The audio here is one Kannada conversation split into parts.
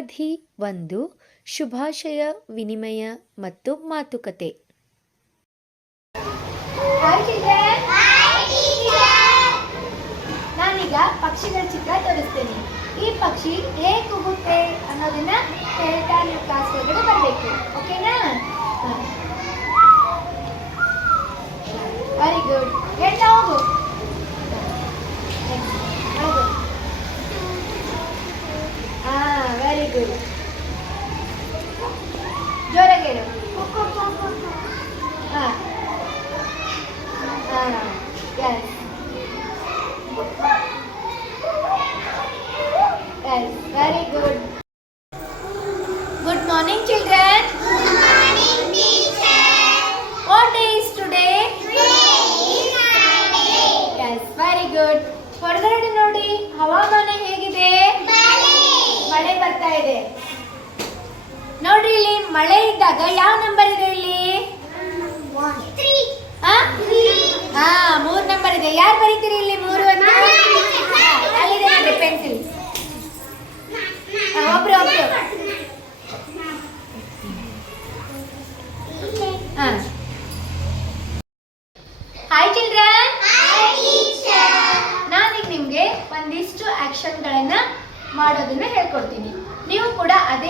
ಅವಧಿ ಒಂದು, ಶುಭಾಶಯ, ವಿನಿಮಯ ಮತ್ತು ಮಾತುಕತೆ. ನಾನೀಗ ಪಕ್ಷಿಗಳ ಚಿತ್ರ ತೋರಿಸ್ತೇನೆ. ಈ ಪಕ್ಷಿ ಹೇಗೆ ಕೂಗುತ್ತೆ ಅನ್ನೋದನ್ನ ಹೇಳ್ತಾ ನೀವು ಕ್ಲಾಸ್ ಒಳಗಡೆ ಬರಬೇಕು. ಓಕೆನಾ? Very good. ಹೇಳ್ತಾ ಹೋಗು. গেল জোরে গেল হ্যাঁ Yes. Yes, very good.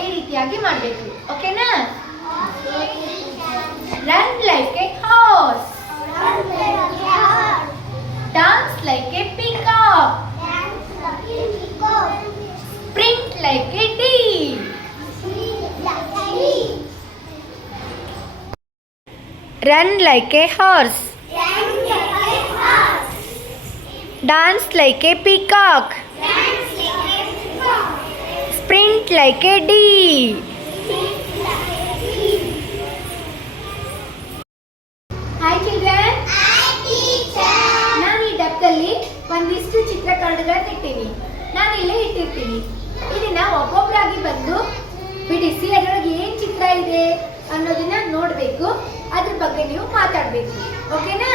ಕೂಡ ಅದೇ ರೀತಿಯಾಗಿ ಮಾಡಬೇಕು ಓಕೆನಾ run like a horse dance like a peacock sprint like a deer run like a horse dance like A a D. Hi children. D teacher. ನಾನು ಈ ಡಬ್ಬದಲ್ಲಿ ಒಂದಿಷ್ಟು ಚಿತ್ರಕರಣಗಳನ್ನ ಇಟ್ಟೀನಿ ನಾನು ಇಲ್ಲೇ ಇಟ್ಟಿರ್ತೀನಿ ಇದನ್ನ ಒಬ್ಬೊಬ್ಬರಾಗಿ ಬಂದು ಬಿಡಿಸಿ ಅದರೊಳಗೆ ಏನ್ ಚಿತ್ರ ಇದೆ ಅನ್ನೋದನ್ನ ನೋಡಬೇಕು ಅದ್ರ ಬಗ್ಗೆ ನೀವು ಮಾತಾಡಬೇಕು ಓಕೆನಾ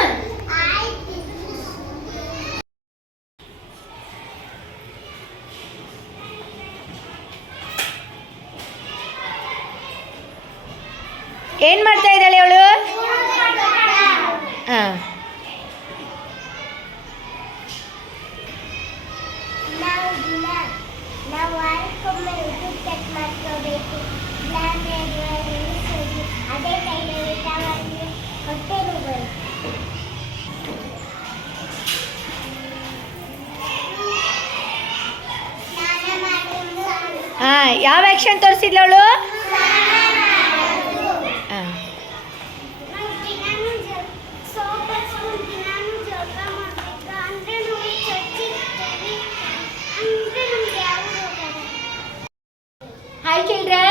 ಏನ್ ಮಾಡ್ತಾ ಇದ್ದಾಳೆ ಅವಳು? ಹಾಂ. ಯಾವ ದಿನ ತೋರಿಸಿದ್ಲು ವಾರಕ್ಕೊಮ್ಮೆ ಹಾಯ್ ಚಿಲ್ಡ್ರನ್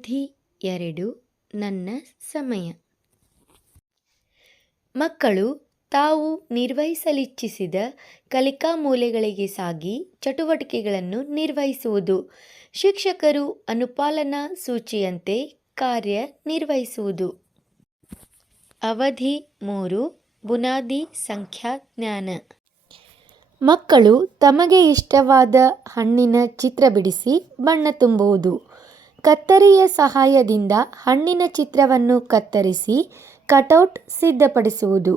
ಅವಧಿ ಎರಡು ನನ್ನ ಸಮಯ. ಮಕ್ಕಳು ತಾವು ನಿರ್ವಹಿಸಲಿಚ್ಛಿಸಿದ ಕಲಿಕಾ ಮೂಲೆಗಳಿಗೆ ಸಾಗಿ ಚಟುವಟಿಕೆಗಳನ್ನು ನಿರ್ವಹಿಸುವುದು, ಶಿಕ್ಷಕರು ಅನುಪಾಲನಾ ಸೂಚಿಯಂತೆ ಕಾರ್ಯ ನಿರ್ವಹಿಸುವುದು. ಅವಧಿ ಮೂರು, ಬುನಾದಿ ಸಂಖ್ಯಾಜ್ಞಾನ ಮಕ್ಕಳು ತಮಗೆ ಇಷ್ಟವಾದ ಹಣ್ಣಿನ ಚಿತ್ರ ಬಿಡಿಸಿ ಬಣ್ಣ ತುಂಬುವುದು. ಕತ್ತರಿಯ ಸಹಾಯದಿಂದ ಹಣ್ಣಿನ ಚಿತ್ರವನ್ನು ಕತ್ತರಿಸಿ ಕಟೌಟ್ ಸಿದ್ಧಪಡಿಸುವುದು.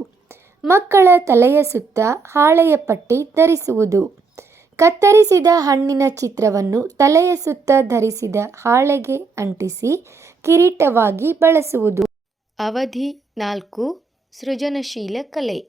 ಮಕ್ಕಳ ತಲೆಯ ಸುತ್ತ ಹಾಳೆಯ ಪಟ್ಟಿ ಧರಿಸುವುದು. ಕತ್ತರಿಸಿದ ಹಣ್ಣಿನ ಚಿತ್ರವನ್ನು ತಲೆಯ ಸುತ್ತ ಧರಿಸಿದ ಹಾಳೆಗೆ ಅಂಟಿಸಿ ಕಿರೀಟವಾಗಿ ಬಳಸುವುದು. ಅವಧಿ ನಾಲ್ಕು, ಸೃಜನಶೀಲ ಕಲೆ.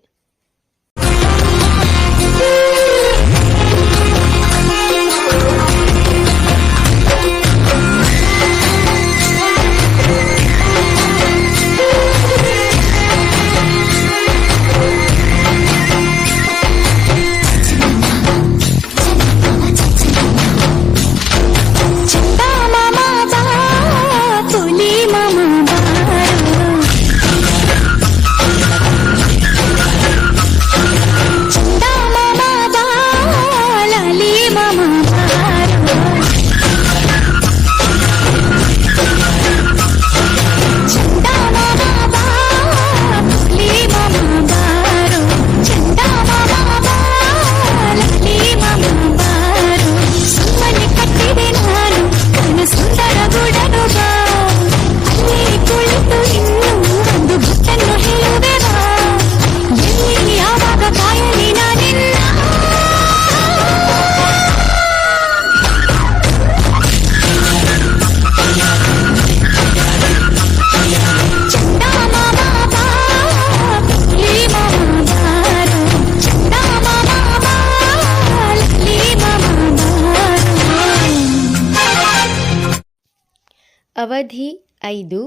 ಅವಧಿ ಐದು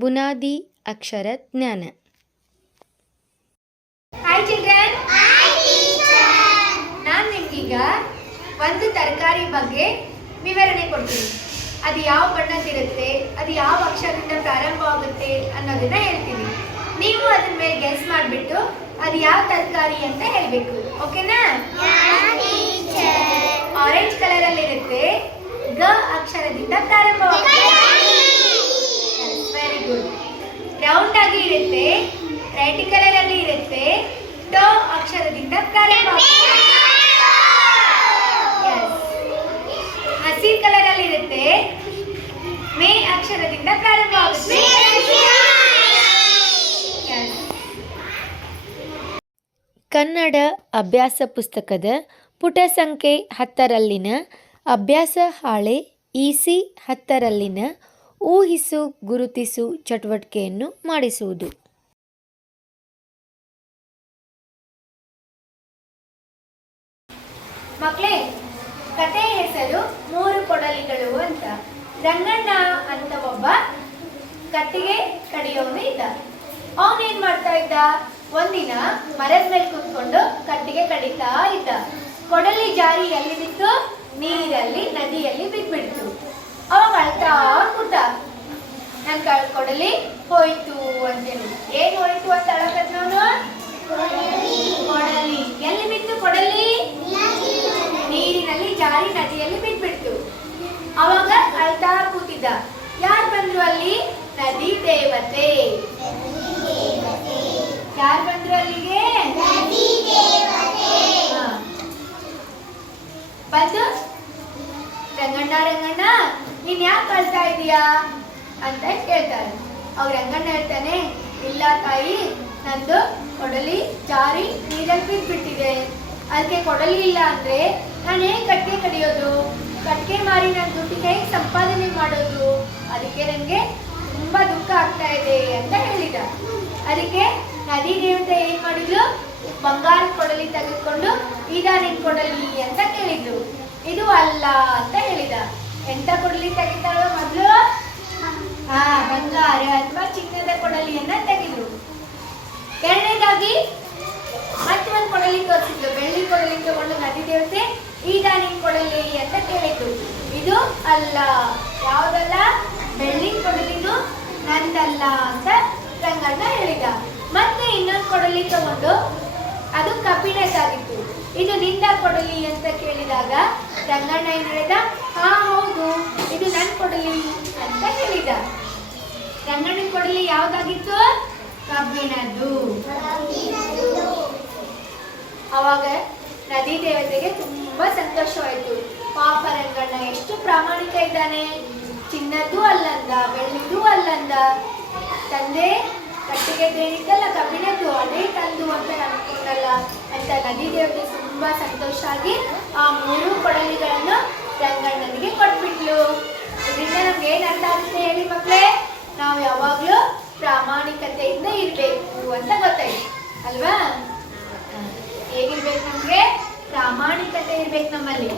ಬುನಾದಿ ಅಕ್ಷರ ಜ್ಞಾನ. ಹಾಯ್ ಚಿಲ್ಡ್ರನ್ ನಾನು ನಿಮ್ಗೀಗ ಒಂದು ತರಕಾರಿ ಬಗ್ಗೆ ವಿವರಣೆ ಕೊಡ್ತೀನಿ. ಅದು ಯಾವ ಬಣ್ಣದಿರುತ್ತೆ ಅದು ಯಾವ ಅಕ್ಷರದಿಂದ ಪ್ರಾರಂಭವಾಗುತ್ತೆ ಅನ್ನೋದನ್ನ ಹೇಳ್ತೀನಿ. ನೀವು ಅದ್ರ ಮೇಲೆ ಗೆಸ್ ಮಾಡಿಬಿಟ್ಟು ಅದು ಯಾವ ತರಕಾರಿ ಅಂತ ಹೇಳಬೇಕು. ಓಕೆನಾ ಆರೆಂಜ್ ಕಲರ್ ಅಲ್ಲಿ ಇರುತ್ತೆ ಗ ಅಕ್ಷರದಿಂದ ಪ್ರಾರಂಭವಾಗುತ್ತೆ. ವೆರಿ ರೌಂಡ್ ಆಗಿ ಇರುತ್ತೆ. ರೆಡ್ ಕಲರ್ ಅಲ್ಲಿ ಇರುತ್ತೆ. ಟ ಅಕ್ಷರದಿಂದ ಪ್ರಾರಂಭವಾಗುತ್ತೆ Yes. ಹಸಿರು ಕಲರ್ ಅಲ್ಲಿ ಇರುತ್ತೆ. ಮೇ ಅಕ್ಷರದಿಂದ ಪ್ರಾರಂಭ. ಕನ್ನಡ ಅಭ್ಯಾಸ ಪುಸ್ತಕದ ಪುಟ ಸಂಖ್ಯೆ ಹತ್ತರಲ್ಲಿನ ಅಭ್ಯಾಸ ಹಾಳೆ ಇಸಿ ಹತ್ತರಲ್ಲಿನ ಊಹಿಸು, ಗುರುತಿಸು ಚಟುವಟಿಕೆಯನ್ನು ಮಾಡಿಸುವುದು. ಮಕ್ಕಳೇ ಕತೆ ಹೆಸರು ಮೂರು ಕೊಡಲಿಗಳು ಅಂತ. ರಂಗಣ್ಣ ಅಂತ ಒಬ್ಬ ಕಟ್ಟಿಗೆ ಕಡಿಯೋನು ಇದ್ದ. ಅವನೇನ್ ಮಾಡ್ತಾ ಇದ್ದ? ಒಂದಿನ ಮರದ ಮೇಲೆ ಕುತ್ಕೊಂಡು ಕಟ್ಟಿಗೆ ಕಡಿತಾ ಇದ್ದ. ಕೊಡಲಿ ಜಾರಿ ಎಲ್ಲಿ ಬಿತ್ತು? ನೀರಲ್ಲಿ, ನದಿಯಲ್ಲಿ ಬಿದ್ಬಿಡ್ತು ಅವಾಗ ಅಳ್ತಾ ಕೂತ ನನ್ ಕ ಕೊಡಲಿ ಹೋಯ್ತು ಅಂತೇಳಿ. ಏನ್ ಹೋಯ್ತು ಅಂತ ಅಳಕತ್ನವನು ಕೊಡಲಿ. ಎಲ್ಲಿ ಬಿತ್ತು ಕೊಡಲಿ? ನೀರಿನಲ್ಲಿ. ಜಾರಿ ನದಿಯಲ್ಲಿ ಬಿದ್ಬಿಡ್ತು ಅವಾಗ ಅಳ್ತಾ ಕೂತಿದ್ದ. ಯಾರು ಬಂದ್ರು ಅಲ್ಲಿ? ನದಿ ದೇವತೆ. ಯಾರು ಬಂದ್ರು ಅಲ್ಲಿಗೆ. ಬಂದು ರಂಗಣ್ಣ ರಂಗಣ್ಣ ನೀನ್ ಯಾಕೆ ಅಳ್ತಾ ಇದೀಯಾ? ಅಂತ ಕೇಳ್ತಾರೆ ಅವ್ರ ರಂಗಣ್ಣ ಹೇಳ್ತಾನೆ, ಇಲ್ಲ ತಾಯಿ, ನಂದು ಕೊಡಲಿ ಜಾರಿ ನೀರಲ್ಲಿ ಬಿದ್ದುಬಿಟ್ಟಿದೆ ಅದಕ್ಕೆ ಕೊಡಲಿ ಇಲ್ಲ ಅಂದ್ರೆ ನಾನು ಹೇಗೆ ಕಟ್ಟಿಗೆ ಕಡಿಯೋದು? ಕಟ್ಟಿಗೆ ಮಾರಿ ನನ್ನ ದುಡ್ಡಿಗೆ ಹೇಗೆ ಸಂಪಾದನೆ ಮಾಡೋದು? ಅದಕ್ಕೆ ನನಗೆ ತುಂಬಾ ದುಃಖ ಆಗ್ತಾ ಇದೆ ಅಂತ ಹೇಳಿದ. ಅದಕ್ಕೆ ನದಿ ದೇವತೆ ಏನ್ ಮಾಡಿದ್ಲು? ಬಂಗಾರ ಕೊಡಲಿ ತೆಗೆದುಕೊಂಡು, ಈಗ ನಿನ್ ಕೊಡಲಿ ಅಂತ ಕೇಳಿದ್ರು ಇದು ಅಲ್ಲ ಅಂತ ಹೇಳಿದ. ಎಂತ ಕೊಡಲಿ ತೆಗಿತಾಳೋ ಮೊದಲು? ಹಾ ಬಂಗಾರ ಅಥವಾ ಚಿನ್ನದ ಕೊಡಲಿಯನ್ನ ತೆಗೆದ್ರು. ಎರಡನೇದಾಗಿ ಮತ್ತೆ ಒಂದು ಕೊಡಲಿ ತೋರಿಸಿದ್ಲು ಬೆಳ್ಳಿ ಕೊಡಲಿಕ್ಕೆ ತಗೊಂಡು ನದಿ ದೇವತೆ ಈಗ ನಿನ್ ಕೊಡಲಿ ಅಂತ ಕೇಳಿದ್ರು. ಇದು ಅಲ್ಲ, ಯಾವ್ದಲ್ಲ? ಬೆಳ್ಳಿ ಕೊಡಲಿದು ನಂದಲ್ಲ ಅಂತ ರಂಗಣ್ಣ ಹೇಳಿದ. ಮತ್ತೆ ಇನ್ನೊಂದು ಕೊಡಲಿ ತಗೊಂಡು ಅದು ಕಬ್ಬಿಣದ್ದಾಗಿತ್ತು ಇದು ನಿಂದ ಕೊಡಲಿ ಅಂತ ಕೇಳಿದಾಗ ರಂಗಣ್ಣ ಏನ್ ಹೇಳಿದ, ಹಾ, ಹೌದು, ಇದು ನನ್ ಕೊಡಲಿ ಅಂತ ಹೇಳಿದ. ರಂಗಣ್ಣ ಕೊಡಲಿ ಯಾವ್ದಾಗಿತ್ತು? ಕಬ್ಬಿಣದ್ದು ಅವಾಗ ನದಿ ದೇವತೆಗೆ ತುಂಬಾ ಸಂತೋಷವಾಯ್ತು. ಪಾಪ ರಂಗಣ್ಣ ಎಷ್ಟು ಪ್ರಾಮಾಣಿಕ ಇದ್ದಾನೆ. ಚಿನ್ನದ್ದು ಅಲ್ಲಂದ, ಬೆಳ್ಳಿದ್ದು ಅಲ್ಲಂದ. ತಂದೆ ಕಟ್ಟಿಗೆ ಬೇಡಿದ್ದಲ್ಲ ಕಬ್ಬಿಣದ್ದು ಅದೇ ತಂದು ಅಂತ ಅನ್ಕೊಂಡಲ್ಲ ಅಂತ ನದಿ ದೇವರಿಗೆ ತುಂಬಾ ಸಂತೋಷ ಆಗಿ ಆ ಮೂರು ಕೊಡಲಿಗಳನ್ನು ರಂಗಣ್ಣನಿಗೆ ಕೊಟ್ಬಿಟ್ಲು. ಇದರಿಂದ ನಮ್ಗೆ ಏನ್ ಅರ್ಥ ಆಗುತ್ತೆ ಹೇಳಿ ಮಕ್ಕಳೇ ನಾವು ಯಾವಾಗ್ಲೂ ಪ್ರಾಮಾಣಿಕತೆಯಿಂದ ಇರ್ಬೇಕು ಅಂತ ಗೊತ್ತಾಯ್ತು. ಅಲ್ವಾ. ಹೇಗಿರ್ಬೇಕು ನಮ್ಗೆ? ಪ್ರಾಮಾಣಿಕತೆ ಇರ್ಬೇಕು ನಮ್ಮಲ್ಲಿ.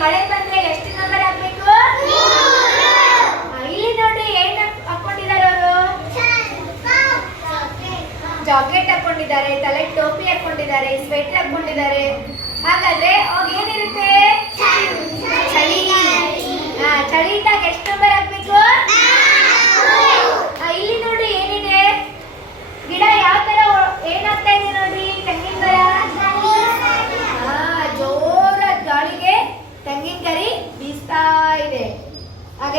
ಮಳೆ ಬಂದ್ರೆ ಎಷ್ಟು ನಂಬರ್ ಆಗ್ಬೇಕು? ಇಲ್ಲಿ ನೋಡ್ರಿ ಏನ್ ಹಾಕೊಂಡಿದ್ದಾರೆ ಅವರು? ಜಾಕೆಟ್ ಹಾಕೊಂಡಿದ್ದಾರೆ ತಲೆ ಟೋಪಿ ಹಾಕೊಂಡಿದ್ದಾರೆ ಸ್ವೆಟ್ ಹಾಕೊಂಡಿದ್ದಾರೆ ಹಾಗಾದ್ರೆ ಅವಾಗ ಏನಿರುತ್ತೆ? ಚಳಿ ಹಾ ಚಳಿ ಇದ್ದಾಗ ಎಷ್ಟು ನಂಬರ್ ಆಗ್ಬೇಕು? ಇಲ್ಲಿ ನೋಡ್ರಿ ಏನಿದೆ? ಗಿಡ ಯಾವ ತರ ಏನಾಗ್ತಾ ಇದೆ ನೋಡ್ರಿ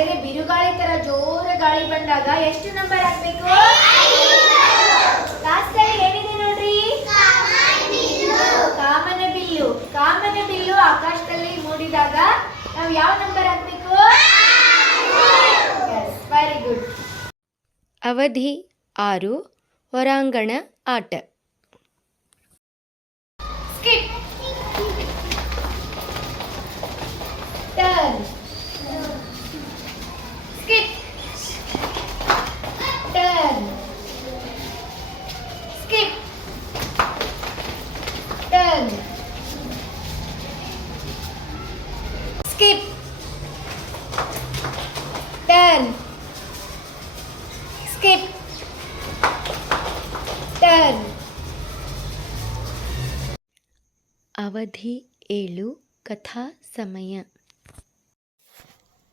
ಹಾಗಾದ್ರೆ ಬಿರುಗಾಳಿ ತರ ಜೋರ ಗಾಳಿ ಬಂದಾಗ ಎಷ್ಟು ನಂಬರ್ ಹಾಕ್ಬೇಕು ಏನಿದೆ ನೋಡ್ರಿ? ಕಾಮನ ಬಿಲ್ಲು. ಕಾಮನ ಬಿಲ್ಲು ಆಕಾಶದಲ್ಲಿ ಮೂಡಿದಾಗ ನಾವು ಯಾವ ನಂಬರ್ ಹಾಕ್ಬೇಕು? ವೆರಿ ಗುಡ್ ಅವಧಿ ಆರು, ಹೊರಾಂಗಣ ಆಟ skip turn skip turn skip turn skip turn skip turn ಅವಧಿ ಏಳು, ಕಥಾ ಸಮಯ.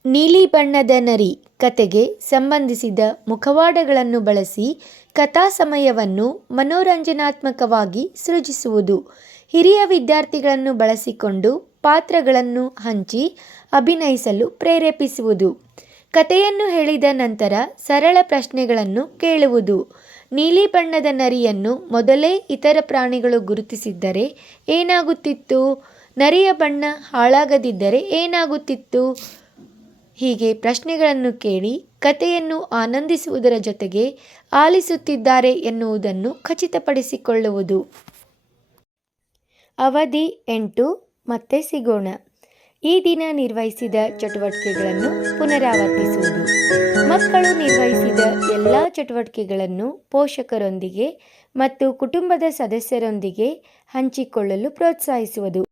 ನೀಲಿ ಬಣ್ಣದ ನರಿ ಕತೆಗೆ ಸಂಬಂಧಿಸಿದ ಮುಖವಾಡಗಳನ್ನು ಬಳಸಿ ಕಥಾ ಸಮಯವನ್ನು ಮನೋರಂಜನಾತ್ಮಕವಾಗಿ ಸೃಜಿಸುವುದು. ಹಿರಿಯ ವಿದ್ಯಾರ್ಥಿಗಳನ್ನು ಬಳಸಿಕೊಂಡು ಪಾತ್ರಗಳನ್ನು ಹಂಚಿ ಅಭಿನಯಿಸಲು ಪ್ರೇರೇಪಿಸುವುದು. ಕಥೆಯನ್ನು ಹೇಳಿದ ನಂತರ ಸರಳ ಪ್ರಶ್ನೆಗಳನ್ನು ಕೇಳುವುದು. ನೀಲಿ ಬಣ್ಣದ ನರಿಯನ್ನು ಮೊದಲೇ ಇತರ ಪ್ರಾಣಿಗಳು ಗುರುತಿಸಿದ್ದರೆ ಏನಾಗುತ್ತಿತ್ತು? ನರಿಯ ಬಣ್ಣ ಹಾಳಾಗದಿದ್ದರೆ ಏನಾಗುತ್ತಿತ್ತು? ಹೀಗೆ ಪ್ರಶ್ನೆಗಳನ್ನು ಕೇಳಿ ಕಥೆಯನ್ನು ಆನಂದಿಸುವುದರ ಜೊತೆಗೆ ಆಲಿಸುತ್ತಿದ್ದಾರೆ ಎನ್ನುವುದನ್ನು ಖಚಿತಪಡಿಸಿಕೊಳ್ಳುವುದು. ಅವಧಿ ಎಂಟು ಮತ್ತೆ ಸಿಗೋಣ. ಈ ದಿನ ನಿರ್ವಹಿಸಿದ ಚಟುವಟಿಕೆಗಳನ್ನು ಪುನರಾವರ್ತಿಸುವುದು. ಮಕ್ಕಳು ನಿರ್ವಹಿಸಿದ ಎಲ್ಲ ಚಟುವಟಿಕೆಗಳನ್ನು ಪೋಷಕರೊಂದಿಗೆ ಮತ್ತು ಕುಟುಂಬದ ಸದಸ್ಯರೊಂದಿಗೆ ಹಂಚಿಕೊಳ್ಳಲು ಪ್ರೋತ್ಸಾಹಿಸುವುದು.